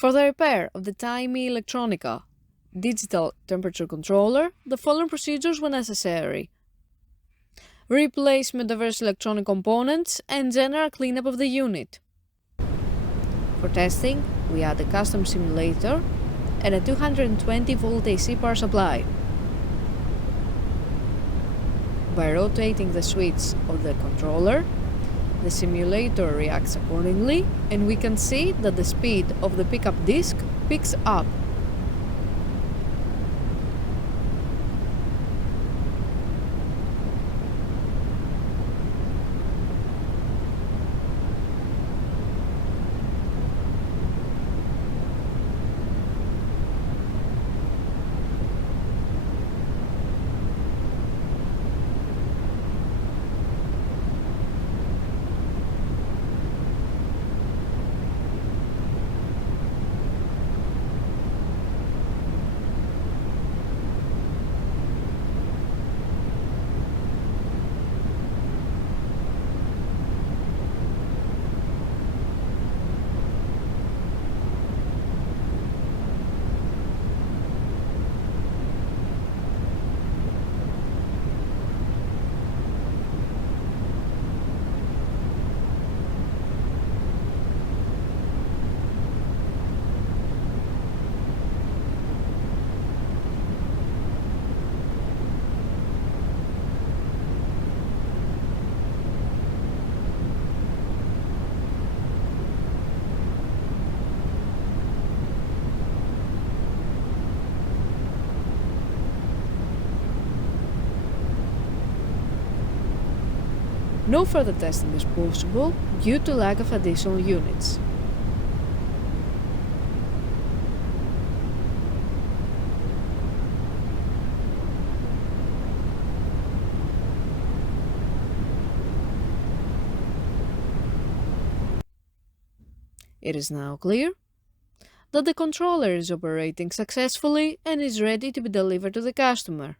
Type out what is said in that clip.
For the repair of the TIEMME Electronica digital temperature controller, the following procedures were necessary: replacement of various electronic components and general cleanup of the unit. For testing, we add a custom simulator and a 220-volt AC power supply. By rotating the switch of the controller, the simulator reacts accordingly, and we can see that the speed of the pickup disc picks up. No further testing is possible due to lack of additional units. It is now clear that the controller is operating successfully and is ready to be delivered to the customer.